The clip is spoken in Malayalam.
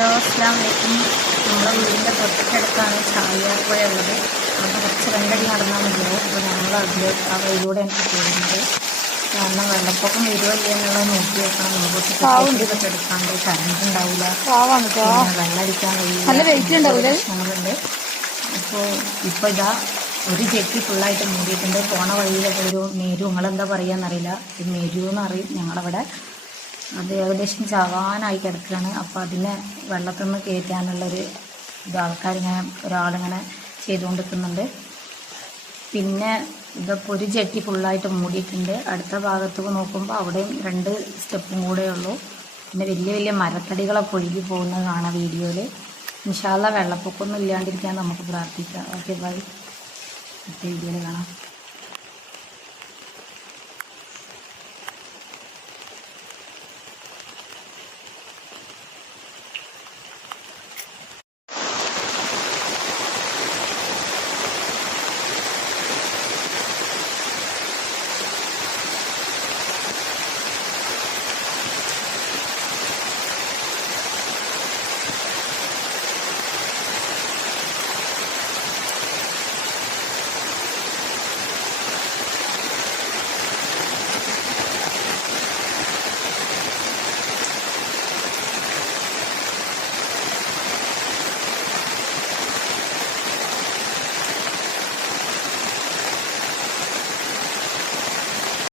ഹലോ അസ്സലാമു അലൈക്കും. നമ്മുടെ വീടിൻ്റെ തൊട്ടടുത്താണ് ചാലിയാർ ഉള്ളത്. നമുക്ക് കുറച്ച് രണ്ടടി നടന്നാൽ മതിയാവും. അപ്പോൾ ഞങ്ങൾ ആ വഴിയിലൂടെ എനിക്ക് പോകുന്നത്. കാരണം വെള്ളപ്പൊക്കം വരുമല്ലേ എന്നുള്ളത് നോക്കി വെക്കണം. നമുക്ക് ഇതൊക്കെ എടുക്കാണ്ട് കറണ്ട് ഉണ്ടാവില്ല, വെള്ളം അടിക്കാൻ കഴിയില്ല, പ്രശ്നങ്ങളുണ്ട്. ഇപ്പോൾ ഇതാ ഒരു ജെട്ടി ഫുള്ളായിട്ട് മൂടിയിട്ടുണ്ട്. പോണ വഴിയിലൊക്കെ ഒരു മേരു, നിങ്ങളെന്താ പറയുകയെന്നറിയില്ല, മേരു എന്നറിയും ഞങ്ങളവിടെ. അത് ഏകദേശം ചാവാനായി കിടക്കുകയാണ്. അപ്പോൾ അതിനെ വെള്ളത്തിൽ നിന്ന് കയറ്റാനുള്ളൊരു ആൾക്കാരിങ്ങനെ ഒരാളിങ്ങനെ ചെയ്തുകൊണ്ടിരിക്കുന്നുണ്ട്. പിന്നെ ഇതൊക്കെ ഒരു ജെട്ടി ഫുള്ളായിട്ട് മൂടിയിട്ടുണ്ട്. അടുത്ത ഭാഗത്ത് നോക്കുമ്പോൾ അവിടെയും 2 സ്റ്റെപ്പും കൂടെ ഉള്ളൂ. പിന്നെ വലിയ വലിയ മരത്തടികളൊക്കെ ഒഴുകി പോകുന്നത് കാണാം വീഡിയോയിൽ. ഇൻഷാ അല്ലാഹ് വെള്ളപ്പൊക്കമൊന്നും ഇല്ലാണ്ടിരിക്കാൻ നമുക്ക് പ്രാർത്ഥിക്കാം. Okay bye. അടുത്ത വീഡിയോയിൽ കാണാം.